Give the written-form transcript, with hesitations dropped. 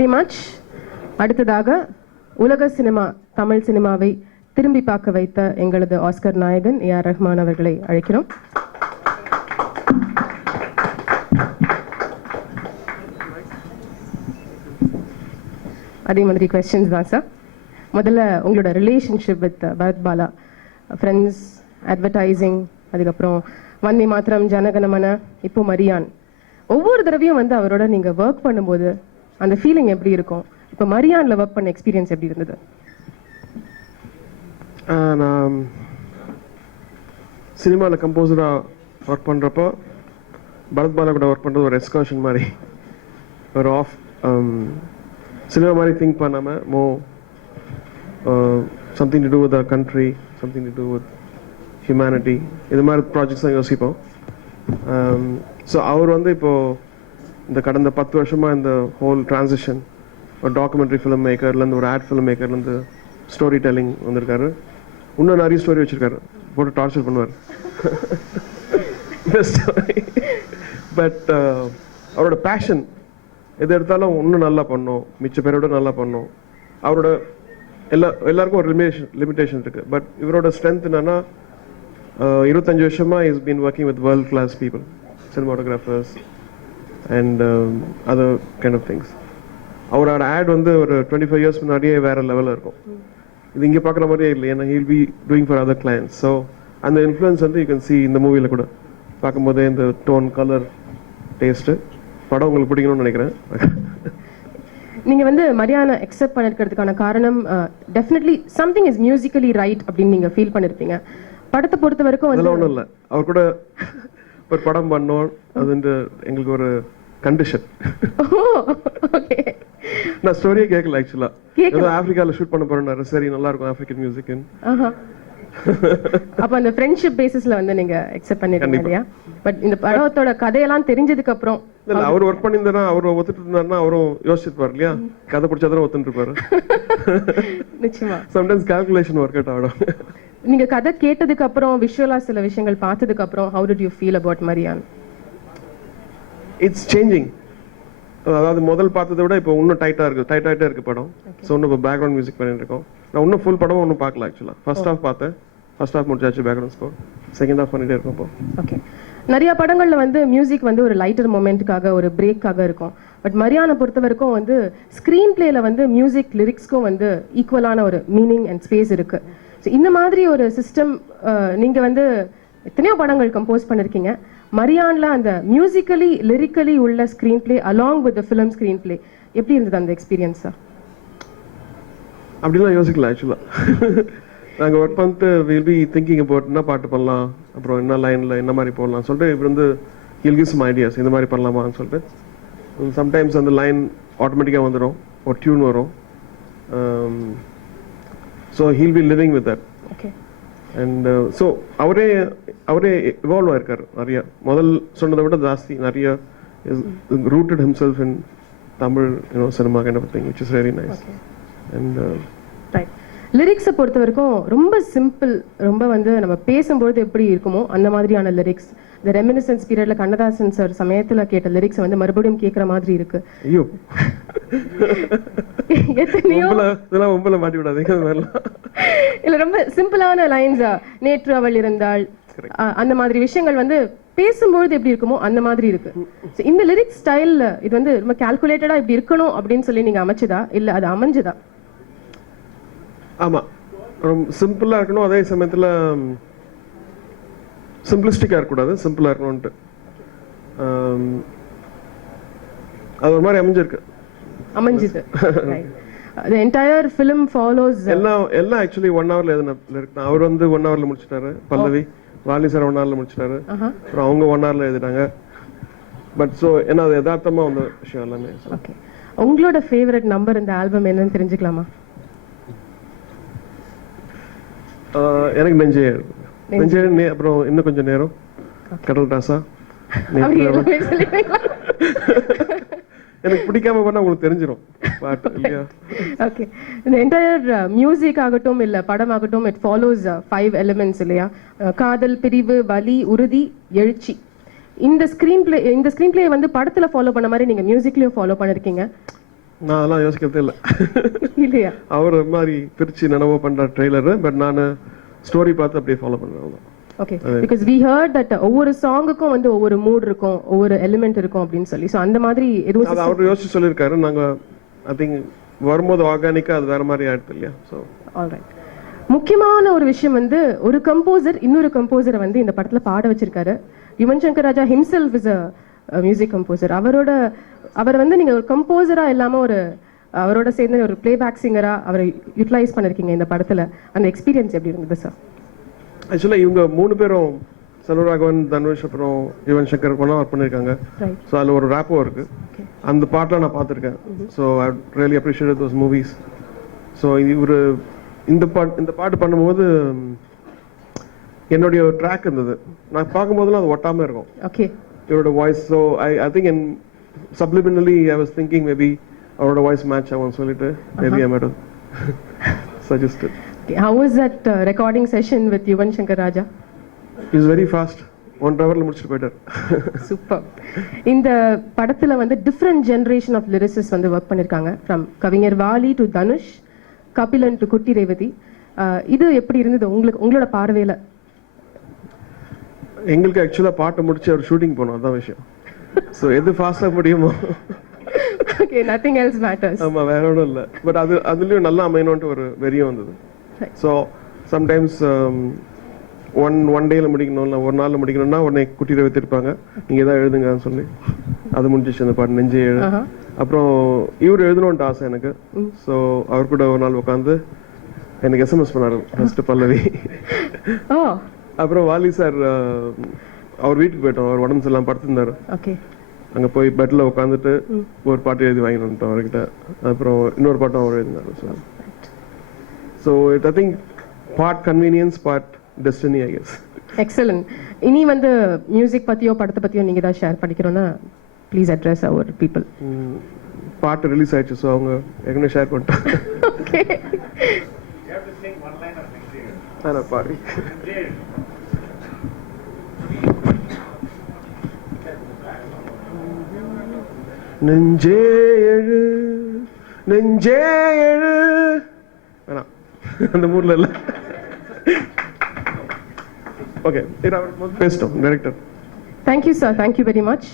Very much. அடுத்ததாக உலக cinema Tamil சினிமாவை திரும்பி பார்க்க வைத்த எங்களது ஆஸ்கர் நாயகன் ஏ.ஆர். ரஹ்மான் அவர்களை அழைக்கிறோம். அதே மாதிரி கொஸ்டின்ஸ் தான் சார். முதல்ல உங்களோட relationship with Bharat Bala, friends, advertising, அதுக்கப்புறம் வந்தே மாத்திரம், ஜனகணமன, இப்போ மரியான், ஒவ்வொரு தடவையும் வந்து அவரோட நீங்கள் ஒர்க் பண்ணும்போது அந்த ஃபீலிங் எப்படி இருக்கும்? இப்போ மரியானில் ஒர்க் பண்ண எக்ஸ்பீரியன்ஸ் எப்படி இருந்தது? நான் சினிமாவில் கம்போசராக ஒர்க் பண்ணுறப்போ பரத் பாலா கூட ஒர்க் பண்ணுறது ஒரு எக்ஸ்கர்ஷன் மாதிரி, ஒரு ஆஃப் சினிமா மாதிரி திங்க் பண்ணாமல் something to do with the country, something to do with humanity, இது மாதிரி ப்ராஜெக்ட்ஸ் தான் யோசிப்போம். ஸோ அவர் வந்து இப்போது இந்த கடந்த 10 வருஷமாக இந்த ஹோல் டிரான்சிஷன், ஒரு டாக்குமெண்ட்ரி ஃபிலிம் மேக்கர்லேருந்து ஒரு ஆட் ஃபிலிம் மேக்கர்லேருந்து ஸ்டோரி டெல்லிங் வந்திருக்காரு. இன்னும் நிறைய ஸ்டோரி வச்சுருக்காரு, போட்டு டார்ச்சர் பண்ணுவார். பட் அவரோட பேஷன் எது எடுத்தாலும் இன்னும் நல்லா பண்ணோம், மிச்ச பேரோட நல்லா பண்ணோம். அவரோட எல்லாருக்கும் ஒரு லிமிடேஷன் இருக்குது. பட் இவரோட ஸ்ட்ரென்த் என்னன்னா 25 வருஷமாக is been working with world class people, cinematographers and other kind of things. அவரோட ஆட் வந்து ஒரு 25 இயர்ஸ் முன்னாடியே வேறு லெவலில் இருக்கும். இது இங்கே பார்க்குற மாதிரியே இல்லை, ஏன்னா he'll be doing for other clients. So அந்த இன்ஃப்ளூயன்ஸ் வந்து யூ கேன் சி இந்த மூவியில் கூட பார்க்கும்போதே, இந்த டோன், கலர், டேஸ்ட்டு, படம் உங்களுக்கு பிடிக்கணும்னு நினைக்கிறேன். நீங்கள் வந்து மரியாதை அக்செப்ட் பண்ணிருக்கிறதுக்கான காரணம் definitely something is musically right அப்படின்னு நீங்கள் ஃபீல் பண்ணியிருப்பீங்க. படத்தை பொறுத்த வரைக்கும் அதெல்லாம் ஒன்றும் இல்லை, அவர் கூட ஒரு படம் பண்ணோம், அது எங்களுக்கு ஒரு கண்டிஷன். நான் ஸ்டோரியே கேட்கல ஆக்சுவலா. ஏதோ ஆப்பிரிக்கால ஷூட் பண்ண போறேன்னாரு. சரி, நல்லா இருக்கும் ஆப்பிரிக்கன் மியூசிக். அப்ப அந்த ஃப்ரெண்ட்ஷிப் பேசிஸ்ல வந்து நீங்க அக்செப்ட் பண்ணிருக்கீங்க இல்லையா? பட் இந்த படத்தோட கதையெல்லாம் தெரிஞ்சதுக்கு அப்புறம் இல்ல, அவர் ஒர்க் பண்ணியிருந்தா, அவர் ஒத்துட்டு இருந்தாருன்னா அவரும் யோசிச்சிருப்பாரு இல்லையா, கதை பிடிச்சாதான் ஒத்துட்டு இருப்பாரு. நிச்சயமா சம்டைம்ஸ் கால்குலேஷன் ஒர்க் அவுட் ஆகும். நீங்க கதை கேட்டதுக்கு அப்புறம், விஷுவலா சில விஷயங்கள் பார்த்ததுக்கு அப்புறம், how did you feel about Maryan? It's changing. அதாவது முதல் பார்த்ததை விட இப்போ இன்னும் டைட்டாகிட்டே இருக்கு படம். ஸோ இன்னும் இப்போ பேக்ரவுண்ட் மியூசிக் பண்ணிட்டு இருக்கோம். நான் இன்னும் ஃபுல் படமும் ஒன்றும் பார்க்கல ஆக்சுவலாக. ஃபர்ஸ்ட் ஹாஃப் பார்த்தேன், ஃபர்ஸ்ட் ஹாஃப் முடிச்சாச்சு பேக்ரவுண்ட் ஸ்கோர். செகண்ட் ஹாஃப் பண்ணிட்டே இருக்கோம் இப்போ. ஓகே, நிறைய படங்கள்ல வந்து மியூசிக் வந்து ஒரு லைட்டர் மொமெண்ட்டுக்காக, ஒரு பிரேக்காக இருக்கும். பட் மரியானை பொறுத்த வரைக்கும் வந்து ஸ்க்ரீன் பிளேல வந்து மியூசிக் லிரிக்ஸ்க்கும் வந்து ஈக்குவலான ஒரு மீனிங் அண்ட் ஸ்பேஸ் இருக்கு. ஸோ இந்த மாதிரி ஒரு சிஸ்டம் நீங்க வந்து எத்தனையோ படங்கள் கம்போஸ் பண்ணிருக்கீங்க. மரியான்ல அந்த மியூசிக்கலி லிரிக்கலி உள்ள screen play along with film screen play எப்படி இருந்தது அந்த எக்ஸ்பீரியன்ஸா? அப்படிலாம் யோசிக்கல ஆக்சுவலாக. நாங்கள் ஒர்க் பண்ணிட்டு வில் பி திங்கிங் அபவுட் என்ன பாட்டு பண்ணலாம், அப்புறம் என்ன லைனில் என்ன மாதிரி போடலாம் சொல்லிட்டு இவர் வந்து ஹில் கிவ் சம் ஐடியாஸ், இந்த மாதிரி பண்ணலாமான்னு சொல்லிட்டு. சம்டைம்ஸ் அந்த லைன் ஆட்டோமேட்டிக்காக வந்துடும், ஒரு டியூன் வரும். So he'll be living with that. And so அவரே இவால்வ் ஆயிருக்காரு நிறைய. முதல் சொன்னதை விட ஜாஸ்தி நிறைய rooted himself in Tamil cinema kind of thing, which is very nice. And லிரிக்ஸை பொறுத்த வரைக்கும் ரொம்ப சிம்பிள், ரொம்ப வந்து நம்ம பேசும்போது எப்படி இருக்குமோ அந்த மாதிரியான லிரிக்ஸ். இந்த ரெமினிசன்ஸ் பீரியட்ல கண்ணதாசன் சார் சமயத்துல கேட்ட லிரிக்ஸ் வந்து மறுபடியும் கேட்குற மாதிரி இருக்கு. ஐயோ, இதெல்லாம் மாட்டி விடாதீங்க. இல்ல, ரொம்ப சிம்பிளான லைன்ஸா, நேற்று அவள் இருந்தாள், அந்த மாதிரி விஷயங்கள் வந்து பேசும்பொழுது எப்படி இருக்குமோ அந்த மாதிரி இருக்கு. இந்த லிரிக்ஸ் ஸ்டைல்ல இது வந்து ரொம்ப கால்குலேட்டடா இப்படி இருக்கணும் அப்படின்னு சொல்லி நீங்க அமைச்சதா, இல்ல அது அமைஞ்சதா? ஆமா, சிம்பிளா இருக்கணும், அதே சமயத்துல சிம்பிளிஸ்டிக்கா இருக்கக்கூடாது, சிம்பிளா இருக்கணும்ட்டு அது ஒரு மாதிரி அமைஞ்சுது. The entire film follows எல்லாம் ஆக்சுவலி 1 hourல எழுதின லிரிக் தான். அவர் வந்து 1 hourல முடிச்சிட்டாரு. பல்லவி, வாலி சார் 1 hourல முடிச்சிட்டாரு. அப்புறம் அவங்க 1 hourல எழுதிட்டாங்க. பட் ஸோ ஏன்னா அது யதார்த்தமா வந்த விஷயம் எல்லாமே. ஓகே, உங்களோட ஃபேவரட் நம்பர் இந்த ஆல்பம் என்னன்னு தெரிஞ்சுக்கலாமா? எனக்கு நெஞ்சே, அப்புறம் இன்னும் கொஞ்சம் நேரம், கடல் ராசா. எனக்கு பிடிக்காம பண்ணா உங்களுக்கு தெரிஞ்சிடும் பாட்டு இல்லையா? ஓகே, இந்த என்டையர் மியூசிக் ஆகட்டும் இல்ல படம் ஆகட்டும், இட் ஃபாலோஸ் 5 எலிமெண்ட்ஸ் இல்லையா? காதல், பிரிவு, வலி, உறுதி, எழுச்சி. இந்த ஸ்கிரீன் பிளே வந்து படத்துல ஃபாலோ பண்ண மாதிரி நீங்க மியூசிக்லயும் ஃபாலோ பண்ணிருக்கீங்க. நான் அதெல்லாம் யோசிக்கிறதே இல்லை. இல்லையா? அவர் மாதிரி பிரிச்சு நினைவோ பண்ற ட்ரெய்லரு, பட் நான் ஸ்டோரி பார்த்து அப்படியே ஃபாலோ பண்ணுறேன். Okay, because we heard that ஒவ்வொரு சாங்குக்கும் வந்து ஒவ்வொரு மூட் இருக்கும், ஒவ்வொரு எலிமெண்ட் இருக்கும் அப்படின்னு சொல்லி. ஸோ அந்த மாதிரி எதுவும் அது அவர் யோசிச்சு சொல்லியிருக்காரு. நாங்கள் ஐ திங்க் வரும்போது ஆர்கானிக்காக அது வேற மாதிரி ஆயிடுது இல்லையா? So alright. முக்கியமான ஒரு விஷயம் வந்து ஒரு கம்போசர் இன்னொரு கம்போசரை வந்து இந்த படத்துல பாட வச்சிருக்காரு. Yuvan Shankar Raja himself is a music composer. அவர் வந்து நீங்க ஒரு கம்போசரா இல்லாம ஒரு அவரோட சேர்ந்து ஒரு பிளேபேக் சிங்கரா அவரை யூட்டிலைஸ் பண்ணிருக்கீங்க இந்த படத்துல. அந்த எக்ஸ்பீரியன்ஸ் எப்படி இருந்தது சார்? ஆக்சுவலாக இவங்க 3 பேரும் செல்வராகவன், தனுஷ், அப்புறம் யுவன் சங்கர் ஒர்க் பண்ணியிருக்காங்க. ஸோ அதில் ஒரு ரேப்போ இருக்கு. அந்த பாட்டெலாம் நான் பார்த்துருக்கேன். So I really appreciate those movies. So இவர் இந்த பாட்டு பண்ணும்போது என்னுடைய ஒரு ட்ராக் இருந்தது. நான் பார்க்கும்போதெல்லாம் அது ஒட்டாமல் இருக்கும். ஓகே, இவரோட voice. So I think and subliminally I was thinking maybe அவரோட வாய்ஸ் மேட்ச் ஆகும்னு சொல்லிட்டு maybe I made suggested. How was that recording session with Yuvan Shankar Raja? He was very fast. 1 hourல முடிச்சிட்டு போயிட்டார். சூப்பர். இந்த படத்துல வந்து different generation of lyricist வந்து work பண்ணிருக்காங்க. ஃப்ரம் கவிஞர் வாலி டு தனுஷ், கபிலன் டு குட்டி ரேவதி. இது எப்படி இருந்தது உங்களோட பார்வையில? எங்களுக்கு ஆக்சுவலா பாட்டு முடிச்சு ஒரு ஷூட்டிங் போனோம், அதான் விஷயம். ஸோ எது ஃபாஸ்டா முடியுமோ. Okay, nothing else matters. ஆமா, வேற ஒன்றும் இல்லை. பட் அதுலயும் நல்லா அமையணும்ட்டு ஒரு வெறியும் வந்தது. ஸோ சம்டைம்ஸ் ஒன் டேல முடிக்கணும், இல்லை ஒரு நாளில் முடிக்கணும்னா உடனே குட்டியில் வைத்திருப்பாங்க, நீங்கள் எதாவது எழுதுங்கன்னு சொல்லி அது முடிஞ்சிச்சு அந்த பாட்டு நெஞ்சே எழு. அப்புறம் இவர் எழுதணும்ட்டு ஆசை எனக்கு. ஸோ அவர் கூட ஒரு நாள் உட்காந்து எனக்கு எஸ்எம்எஸ் பண்ணாரு ஃபர்ஸ்ட் பல்லவி. அப்புறம் வாலி சார் அவர் வீட்டுக்கு போயிட்டோம். அவர் உடம்பு எல்லாம் படுத்திருந்தாரு. அங்கே போய் பெட்டில் உட்காந்துட்டு ஒரு பாட்டு எழுதி வாங்கிட்டு வந்துட்டோம் அவர்கிட்ட. அப்புறம் இன்னொரு பாட்டும் அவர் எழுதினாரு. So I think part convenience, part destiny, I guess. Excellent. இனி வந்து மியூசிக் பத்தியோ படத்தை பத்தியோ நீங்க தான் ஷேர் பண்ணிக்கிறோம்னா ப்ளீஸ் அட்ரஸ் அவர் பீப்புள். பாட்டு ரிலீஸ் ஆயிடுச்சு, ஸோ அவங்க ஏற்கனவே ஷேர் பண்ணிட்டாங்க. ஓகே, நான் பாரு நெஞ்சே எழு நெஞ்சே எழு. வேணாம், அந்த மூட்ல இல்ல. ஓகே, பேசிட்டோம் director. Thank you sir, thank you very much.